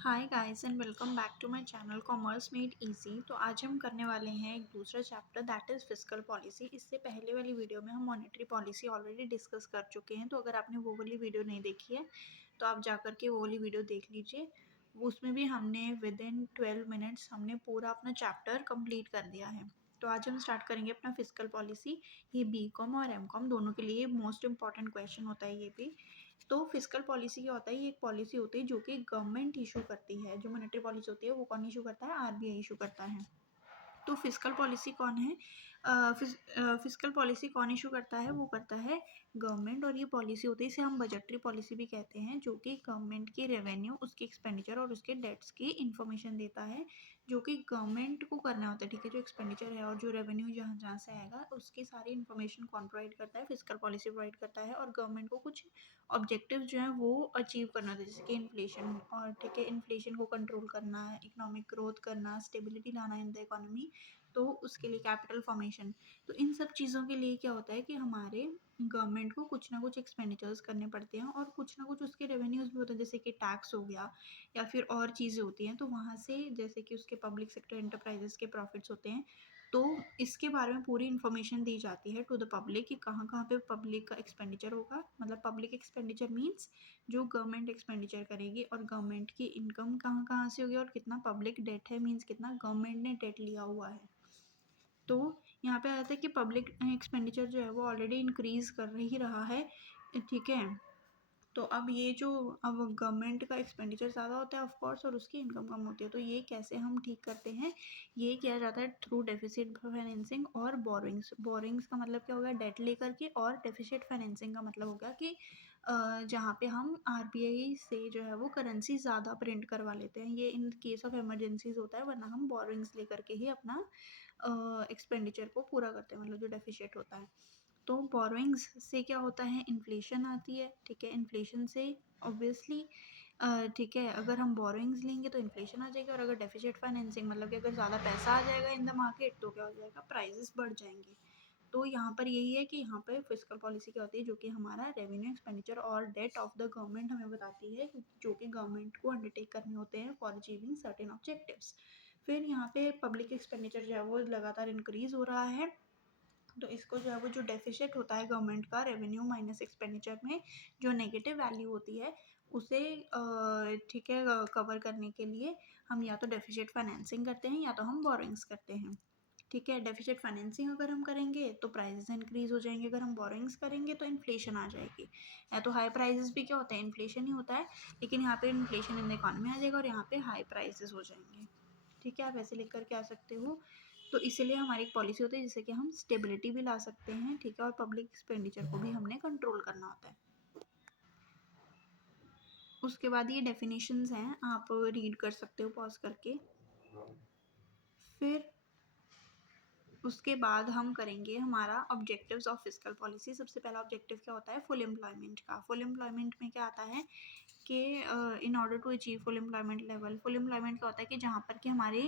Hi guys and welcome back to my channel commerce made easy. तो आज हम करने वाले हैं एक दूसरा chapter that is fiscal policy. इससे पहले वाली वीडियो में हम मॉनेटरी पॉलिसी ऑलरेडी डिस्कस कर चुके हैं, तो अगर आपने वो वाली वीडियो नहीं देखी है तो आप जा कर के वो वाली वीडियो देख लीजिए। उसमें भी हमने विद इन 12 मिनट्स हमने पूरा अपना चैप्टर कंप्लीट कर दिया है। तो आज हम स्टार्ट करेंगे अपना फिस्कल पॉलिसी। ये बी कॉम और एम कॉम दोनों के लिए मोस्ट इंपॉर्टेंट क्वेश्चन होता है ये भी। तो फिस्कल पॉलिसी क्या होता है? ये एक पॉलिसी होती है जो कि गवर्नमेंट इशू करती है। जो मॉनेटरी पॉलिसी होती है वो कौन इशू करता है? आरबीआई इशू करता है। तो फिस्कल पॉलिसी कौन है? फिस्कल पॉलिसी कौन इशू करता है? वो करता है गवर्नमेंट। और ये पॉलिसी होती है, इसे हम बजटरी पॉलिसी भी कहते हैं, जो कि गवर्नमेंट की रेवेन्यू, उसकी एक्सपेंडिचर और उसके डेट्स की इंफॉर्मेशन देता है, जो कि गवर्नमेंट को करना होता है। ठीक है, जो एक्सपेंडिचर है और जो रेवेन्यू जहाँ जहाँ से आएगा उसकी सारी इन्फॉर्मेशन कौन प्रोवाइड करता है? फिस्कल पॉलिसी प्रोवाइड करता है। और गवर्नमेंट को कुछ ऑब्जेक्टिव जो है वो अचीव करना होता है, जैसे कि इन्फ्लेशन। और ठीक है, इन्फ्लेशन को कंट्रोल करना, इकोनॉमिक ग्रोथ करना, स्टेबिलिटी लाना इन द इकोनॉमी। तो उसके लिए कैपिटल फॉर्मेशन। तो इन सब चीज़ों के लिए क्या होता है कि हमारे गवर्नमेंट को कुछ ना कुछ एक्सपेंडिचर्स करने पड़ते हैं और कुछ ना कुछ उसके रेवेन्यूज़ भी होते हैं, जैसे कि टैक्स हो गया या फिर और चीज़ें होती हैं। तो वहाँ से जैसे कि उसके पब्लिक सेक्टर एंटरप्राइजेस के प्रॉफिट्स होते हैं। तो इसके बारे में पूरी इन्फॉर्मेशन दी जाती है टू द पब्लिक कि कहाँ कहाँ पे पब्लिक का एक्सपेंडिचर होगा। मतलब पब्लिक एक्सपेंडिचर मीन्स जो गवर्नमेंट एक्सपेंडिचर करेगी, और गवर्नमेंट की इनकम कहाँ कहाँ से होगी, और कितना पब्लिक डेट है, मीन्स कितना गवर्नमेंट ने डेट लिया हुआ है। तो यहाँ पे आ जाता है कि पब्लिक एक्सपेंडिचर जो है वो ऑलरेडी इंक्रीज़ कर ही रहा है। ठीक है, तो अब ये जो अब गवर्नमेंट का एक्सपेंडिचर ज़्यादा होता है ऑफ कोर्स, और उसकी इनकम कम होती है। तो ये कैसे हम ठीक करते हैं? ये किया जाता है थ्रू डेफिसिट फाइनेंसिंग और बोरिंग्स। बोरिंग्स का मतलब क्या हो गया? डेट लेकर के। और डेफिसिट फाइनेंसिंग का मतलब हो गया कि जहाँ पे हम आरबीआई से जो है वो करेंसी ज़्यादा प्रिंट करवा लेते हैं। ये इन केस ऑफ इमरजेंसीज होता है, वरना हम बोरिंग्स लेकर के ही अपना एक्सपेंडिचर को पूरा करते हैं, मतलब जो डेफिसिट होता है। तो बोरोइंग्स से क्या होता है? इन्फ्लेशन आती है। ठीक है, इन्फ्लेशन से ऑब्वियसली ठीक है, अगर हम बोरोइंग्स लेंगे तो इन्फ्लेशन आ जाएगी, और अगर डेफिसिट फाइनेंसिंग मतलब कि अगर ज़्यादा पैसा आ जाएगा इन द मार्केट तो क्या हो जाएगा? प्राइजेस बढ़ जाएंगे। तो यहाँ पर यही है कि यहाँ पे फिस्कल पॉलिसी क्या होती है, जो कि हमारा रेवेन्यू, एक्सपेंडिचर और डेट ऑफ द गवर्नमेंट हमें बताती है, जो कि गवर्नमेंट को अंडरटेक करने होते हैं फॉर अचीविंग सर्टेन ऑब्जेक्टिव्स। फिर यहाँ पे पब्लिक एक्सपेंडिचर जो है वो लगातार इंक्रीज हो रहा है। तो इसको जो है वो जो डेफिसिट होता है गवर्नमेंट का रेवेन्यू माइनस एक्सपेंडिचर में, जो नेगेटिव वैल्यू होती है उसे ठीक है कवर करने के लिए हम या तो डेफिसिट फाइनेंसिंग करते हैं या तो हम बोरोइंग्स करते हैं। ठीक है, डेफिसिट फाइनेंसिंग अगर हम करेंगे तो प्राइसेस इंक्रीज हो जाएंगे, अगर हम बोरोइंग्स करेंगे तो इन्फ्लेशन आ जाएगी। या तो हाई प्राइसेस भी क्या होता है? इन्फ्लेशन ही होता है, लेकिन यहाँ पे इन्फ्लेशन इन द इकॉनमी आ जाएगा और यहाँ पे हाई प्राइसेस हो जाएंगे। ठीक है, आप ऐसे लिख करके आ सकते हो। तो इसीलिए हमारी एक पॉलिसी होती है जिससे कि हम स्टेबिलिटी भी ला सकते हैं। ठीक है, और पब्लिक एक्सपेंडिचर को भी हमने कंट्रोल करना होता है। उसके बाद ये डेफिनेशंस हैं, आप रीड कर सकते हो पॉज करके। फिर उसके बाद हम करेंगे हमारा ऑब्जेक्टिव्स ऑफ फिस्कल पॉलिसी। सबसे पहला ऑब्जेक्टिव क्या होता है? फुल एम्प्लॉयमेंट का। फुल एम्प्लॉयमेंट में क्या आता है कि in order to achieve full employment level. Full employment क्या होता है कि जहाँ पर कि हमारी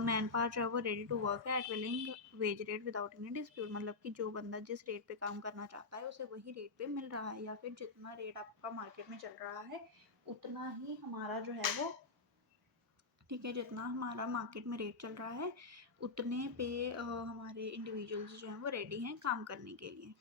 मैन पावर जो है वो रेडी टू वर्क है at willing wage rate without any dispute. मतलब कि जो बंदा जिस रेट पे काम करना चाहता है उसे वही रेट पे मिल रहा है, या फिर जितना रेट आपका मार्केट में चल रहा है उतना ही हमारा जो है वो, ठीक है, जितना हमारा मार्केट में रेट चल रहा है उतने पे हमारे इंडिविजुअल्स जो हैं वो रेडी हैं काम करने के लिए।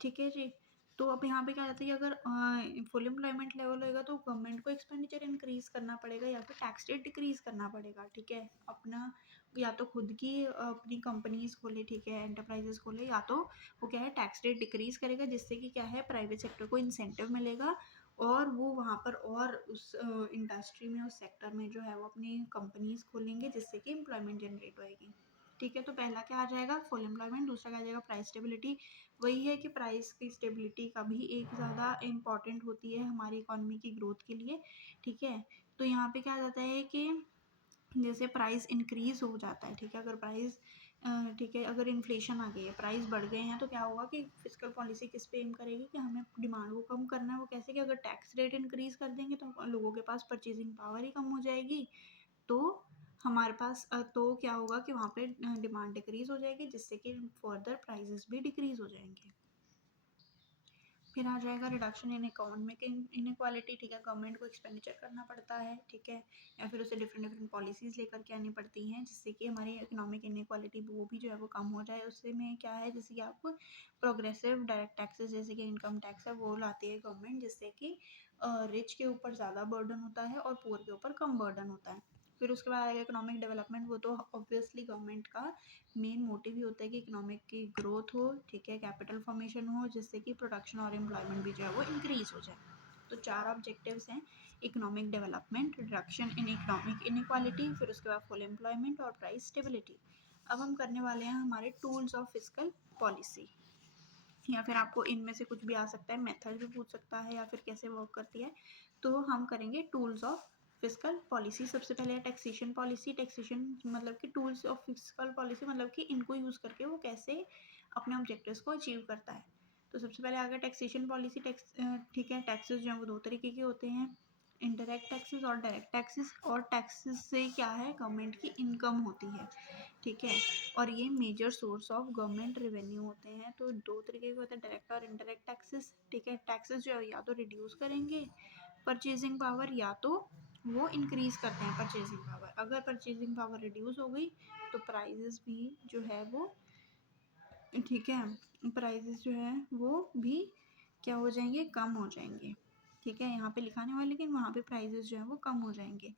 ठीक है जी। तो अब यहाँ पे क्या रहता है कि अगर फुल एम्प्लॉयमेंट लेवल होएगा तो गवर्नमेंट को एक्सपेंडिचर इंक्रीज करना पड़ेगा या फिर टैक्स रेट डिक्रीज करना पड़ेगा। ठीक है, अपना या तो खुद की अपनी कंपनीज खोले, ठीक है, एंटरप्राइजेस खोले, या तो वो क्या है टैक्स रेट डिक्रीज करेगा, जिससे कि क्या है प्राइवेट सेक्टर को इंसेंटिव मिलेगा और वो वहाँ पर और उस इंडस्ट्री में, उस सेक्टर में जो है वो अपनी कंपनीज खोलेंगे, जिससे कि एम्प्लॉयमेंट जनरेट होएगी। ठीक है, तो पहला क्या आ जाएगा? Full employment. दूसरा क्या आ जाएगा? Price stability. वही है कि प्राइस की स्टेबिलिटी का भी एक ज़्यादा इम्पॉर्टेंट होती है हमारी इकोनॉमी की ग्रोथ के लिए। ठीक है, तो यहाँ पे क्या आ जाता है कि जैसे प्राइस इंक्रीज हो जाता है। ठीक है, अगर प्राइस ठीक है, अगर इन्फ्लेशन आ गई है, प्राइस बढ़ गए हैं, तो क्या होगा कि फिस्कल पॉलिसी किस पे एम करेगी कि हमें डिमांड को कम करना है। वो कैसे? कि अगर टैक्स रेट इंक्रीज कर देंगे तो लोगों के पास परचेजिंग पावर ही कम हो जाएगी। तो हमारे पास तो क्या होगा कि वहाँ पे डिमांड डिक्रीज हो जाएगी, जिससे कि फर्दर प्राइसेस भी डिक्रीज हो जाएंगे। फिर आ जाएगा रिडक्शन इन इकोनॉमिक इनक्वालिटी, ठीक है, गवर्नमेंट को एक्सपेंडिचर करना पड़ता है, ठीक है, या फिर उसे डिफरेंट डिफरेंट पॉलिसीज़ लेकर के आनी पड़ती हैं जिससे कि हमारी इकोनॉमिक इनक्वालिटी वो भी जो है वो कम हो जाए। उससे में क्या है, जैसे कि आप प्रोग्रेसिव डायरेक्ट टैक्सेस जैसे कि इनकम टैक्स है वो लाती है गवर्नमेंट, जिससे कि रिच के ऊपर ज़्यादा बर्डन होता है और पुअर के ऊपर कम बर्डन होता है। फिर उसके बाद आएगा इकोनॉमिक डेवलपमेंट, वो तो ऑब्वियसली गवर्नमेंट का मेन मोटिव ही होता है कि इकोनॉमिक की ग्रोथ हो, ठीक है, कैपिटल फॉर्मेशन हो, जिससे कि प्रोडक्शन और एम्प्लॉयमेंट भी जो है वो इंक्रीज हो जाए। तो 4 ऑब्जेक्टिव्स हैं, economic development, reduction in economic inequality, फिर उसके बाद फुल एम्प्लॉयमेंट और प्राइस स्टेबिलिटी। अब हम करने वाले हैं हमारे टूल्स ऑफ फिस्कल पॉलिसी, या फिर आपको इनमें से कुछ भी आ सकता है, मेथड भी पूछ सकता है या फिर कैसे वर्क करती है। तो हम करेंगे टूल्स ऑफ फिस्कल पॉलिसी। सबसे पहले है टैक्सेशन पॉलिसी। टैक्सेशन मतलब कि टूल्स ऑफ फिस्कल पॉलिसी मतलब कि इनको यूज़ करके वो कैसे अपने ऑब्जेक्टिव्स को अचीव करता है। तो सबसे पहले आ गया टैक्सेशन पॉलिसी। ठीक है, टैक्सेस जो है वो 2 तरीके के होते हैं, इनडायरेक्ट टैक्सेस और डायरेक्ट टैक्सेस। और टैक्सेस से क्या है, गवर्नमेंट की इनकम होती है, ठीक है, और ये major source of government revenue होते हैं। तो 2 तरीके के होते हैं, डायरेक्ट और इनडायरेक्ट टैक्सेस, ठीक है। टैक्सेस जो है या तो रिड्यूस करेंगे परचेजिंग पावर, या तो वो इंक्रीज करते हैं परचेजिंग पावर। अगर परचेजिंग पावर रिड्यूस हो गई तो प्राइजेस भी जो है वो, ठीक है, प्राइजेस जो है वो भी क्या हो जाएंगे, कम हो जाएंगे, ठीक है। यहाँ पे लिखा नहीं हुआ लेकिन वहाँ पे प्राइजेस जो है वो कम हो जाएंगे।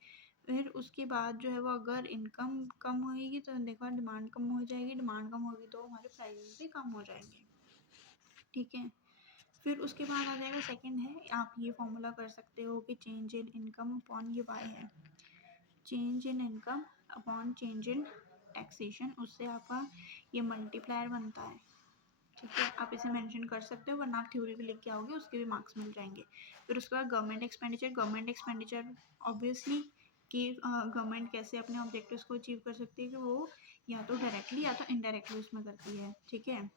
फिर उसके बाद जो है वो अगर इनकम कम होएगी तो देखो डिमांड कम हो जाएगी, डिमांड कम होगी तो हमारे प्राइजेस भी कम हो जाएंगे, ठीक है। फिर उसके बाद आ जाएगा सेकंड है, आप ये फॉर्मूला कर सकते हो कि चेंज इन इनकम अपॉन ये वाई है, change in income upon change in taxation, उससे आपका ये मल्टीप्लायर बनता है, ठीक है। आप इसे मेंशन कर सकते हो, वरना आप थ्योरी भी लिख के आओगे उसके भी मार्क्स मिल जाएंगे। फिर उसके बाद government expenditure. Government expenditure obviously कि गवर्नमेंट कैसे अपने ऑब्जेक्टिव्स को अचीव कर सकती है कि वो या तो डायरेक्टली या तो इनडायरेक्टली उसमें करती है, ठीक है।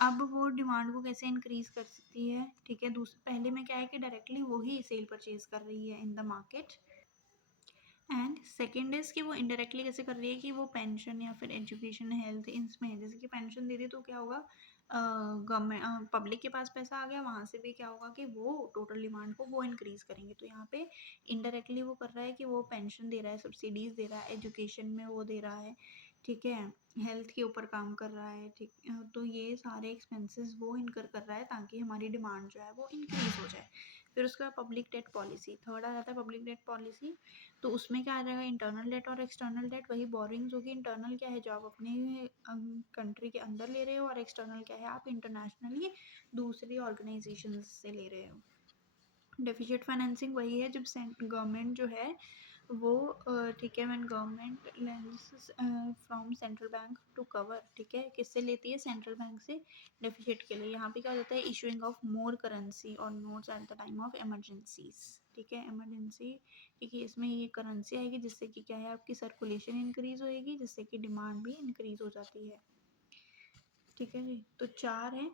अब वो डिमांड को कैसे इंक्रीज कर सकती है, ठीक है। पहले में क्या है कि डायरेक्टली वो ही सेल परचेज कर रही है in the market, and second is कि वो इनडायरेक्टली कैसे कर रही है कि वो पेंशन या फिर एजुकेशन हेल्थ इसमें, जैसे कि पेंशन दे दी तो क्या होगा, गवर्नमेंट पब्लिक के पास पैसा आ गया, वहाँ से भी क्या होगा कि वो टोटल डिमांड को वो इंक्रीज करेंगे। तो यहाँ पे इनडायरेक्टली वो कर रहा है कि वो पेंशन दे रहा है, सब्सिडीज दे रहा है, एजुकेशन में वो दे रहा है, ठीक है, हेल्थ के ऊपर काम कर रहा है, ठीक। तो ये सारे एक्सपेंसेस वो इनकर कर रहा है ताकि हमारी डिमांड जो है वो इंक्रीज हो जाए। फिर उसके बाद पब्लिक डेट पॉलिसी, थर्ड आ जाता है पब्लिक डेट पॉलिसी। तो उसमें क्या आ जाएगा, इंटरनल डेट और एक्सटर्नल डेट। वही बोरिंग्स होगी, इंटरनल क्या है जो आप अपने कंट्री के अंदर ले रहे हो, और एक्सटर्नल क्या है आप इंटरनेशनली दूसरी ऑर्गेनाइजेशन से ले रहे हो। डेफिसिट फाइनेंसिंग वही है जब गवर्नमेंट जो है वो, ठीक है, when government lends from central bank to cover, ठीक है, किससे लेती है, सेंट्रल बैंक से, डेफिसिट के लिए। यहाँ पे क्या हो जाता है, इशूइंग ऑफ मोर करेंसी और notes at the time of emergencies, ठीक है, इमरजेंसी के केस में ये करेंसी आएगी जिससे कि क्या है आपकी सर्कुलेशन इंक्रीज होएगी, जिससे कि डिमांड भी इंक्रीज हो जाती है, ठीक है जी। तो 4 हैं,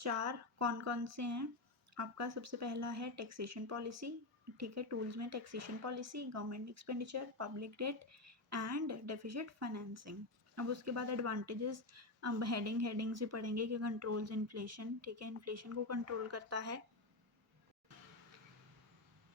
4 कौन कौन से हैं आपका, सबसे पहला है टैक्सेशन पॉलिसी, ठीक है, टूल्स में taxation policy, government expenditure, public debt and deficit financing. अब उसके बाद एडवांटेजेस, अब हेडिंग से पढ़ेंगे कि कंट्रोल्स इन्फ्लेशन, ठीक है, इन्फ्लेशन को कंट्रोल करता है,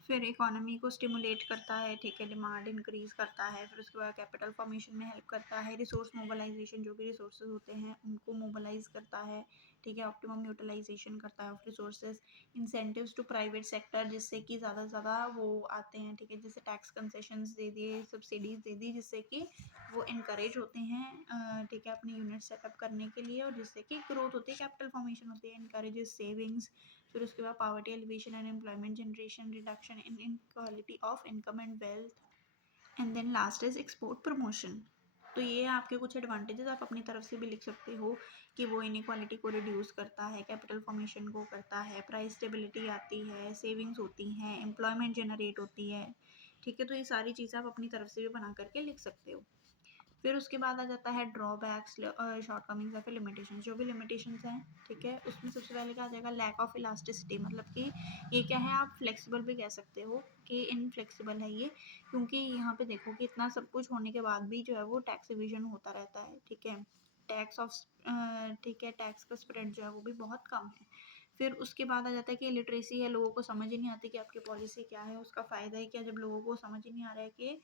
फिर इकोनॉमी को स्टिमुलेट करता है, ठीक है, डिमांड इंक्रीज करता है, फिर उसके बाद कैपिटल फॉर्मेशन में हेल्प करता है, रिसोर्स मोबिलाइजेशन, जो भी रिसोर्सेज होते हैं उनको मोबिलाइज करता है, ठीक है, ऑप्टिमम यूटिलाइजेशन करता है of resources, incentives to private sector, जिससे कि ज़्यादा से ज़्यादा वो आते हैं, ठीक है, जैसे टैक्स कंसेशंस दे दिए, सब्सिडीज दे दी, जिससे कि वो इनकरेज होते हैं, ठीक है, अपनी यूनिट सेटअप करने के लिए, और जिससे कि ग्रोथ होती है, कैपिटल फॉर्मेशन होती है, इनकरेजेस सेविंग्स। फिर उसके बाद poverty alleviation and employment generation, reduction in inequality of income and wealth, and then last is export promotion. तो ये आपके कुछ एडवांटेजेस आप अपनी तरफ से भी लिख सकते हो कि वो इनक्वालिटी को रिड्यूस करता है, कैपिटल फॉर्मेशन को करता है, प्राइस स्टेबिलिटी आती है, सेविंग्स होती हैं, एम्प्लॉयमेंट जनरेट होती है, ठीक है। तो ये सारी चीज़ें आप अपनी तरफ से भी बना करके लिख सकते हो। फिर उसके बाद आ जाता है ड्रॉबैक्स, शॉर्टकमिंग्स या फिर लिमिटेशंस, जो भी लिमिटेशंस हैं, ठीक है, उसमें सबसे पहले क्या आ जाएगा, लैक ऑफ इलास्टिसिटी, मतलब कि ये क्या है, आप फ्लेक्सिबल भी कह सकते हो कि इनफ्लेक्सिबल है ये, क्योंकि यहाँ पे देखो कि इतना सब कुछ होने के बाद भी जो है वो टैक्स इविजन होता रहता है, ठीक है, टैक्स ऑफ, ठीक है, टैक्स का स्प्रेड जो है वो भी बहुत कम है। फिर उसके बाद आ जाता है कि लिटरेसी है, लोगों को समझ ही नहीं आती कि आपकी पॉलिसी क्या है, उसका फ़ायदा है क्या, जब लोगों को समझ ही नहीं आ रहा है कि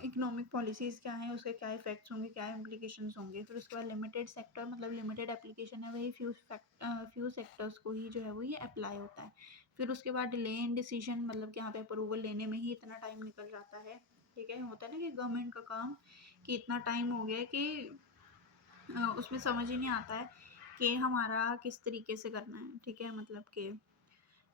इकोनॉमिक पॉलिसीज़ क्या हैं, उसके क्या इफ़ेक्ट्स होंगे, क्या इम्प्लीकेशंस होंगे। फिर उसके बाद लिमिटेड सेक्टर मतलब लिमिटेड एप्लीकेशन है, वही फ्यू सेक्टर्स को ही जो है वो ये अप्लाई होता है। फिर उसके बाद डिले इन डिसीजन मतलब कि यहाँ पे अप्रूवल लेने में ही इतना टाइम निकल जाता है, ठीक है। होता है ना कि गवर्नमेंट का काम कि इतना टाइम हो गया है कि उसमें समझ ही नहीं आता है कि हमारा किस तरीके से करना है, ठीक है। मतलब कि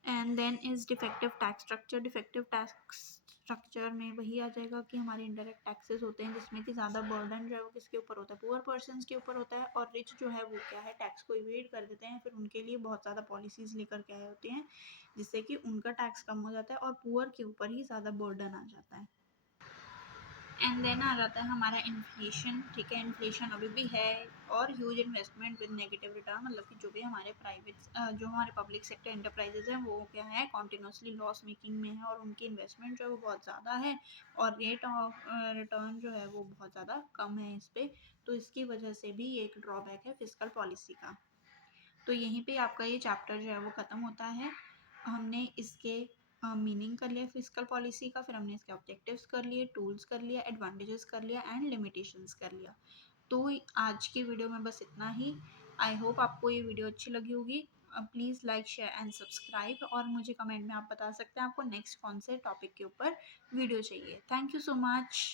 and then is defective tax structure. Defective tax structure में वही आ जाएगा कि हमारे इंडायरेक्ट टैक्सेस होते हैं जिसमें कि ज़्यादा बर्डन जो है वो किसके ऊपर होता है, पुअर पर्सनस के ऊपर होता है। और रिच जो है वो क्या है, टैक्स को इवेड कर देते हैं, फिर उनके लिए बहुत ज़्यादा पॉलिसीज़ लेकर के आए होते हैं जिससे कि उनका टैक्स कम हो जाता है और पुअर के ऊपर ही ज़्यादा बर्डन आ जाता है। एंड देन आ जाता है हमारा इन्फ्लेशन, ठीक है। इन्फ्लेशन अभी भी है और huge investment with negative return मतलब कि जो भी हमारे जो हमारे पब्लिक सेक्टर एंटरप्राइजेज हैं वो क्या है, कॉन्टिन्यूसली लॉस मेकिंग में है और उनकी इन्वेस्टमेंट जो है वो बहुत ज़्यादा है और रेट ऑफ रिटर्न जो है वो बहुत ज़्यादा कम है इस पर। तो इसकी वजह से भी ये एक ड्रॉबैक है फिस्कल पॉलिसी का। तो यहीं पे आपका ये चैप्टर जो है वो ख़त्म होता है। हमने इसके मीनिंग कर लिया फिस्कल पॉलिसी का, फिर हमने इसके ऑब्जेक्टिव्स कर लिए, टूल्स कर लिया, एडवांटेजेस कर लिया एंड लिमिटेशंस कर लिया। तो आज की वीडियो में बस इतना ही। आई होप आपको ये वीडियो अच्छी लगी होगी। Please like share and subscribe और मुझे कमेंट में आप बता सकते हैं आपको नेक्स्ट कौन से टॉपिक के ऊपर वीडियो चाहिए। Thank you so much.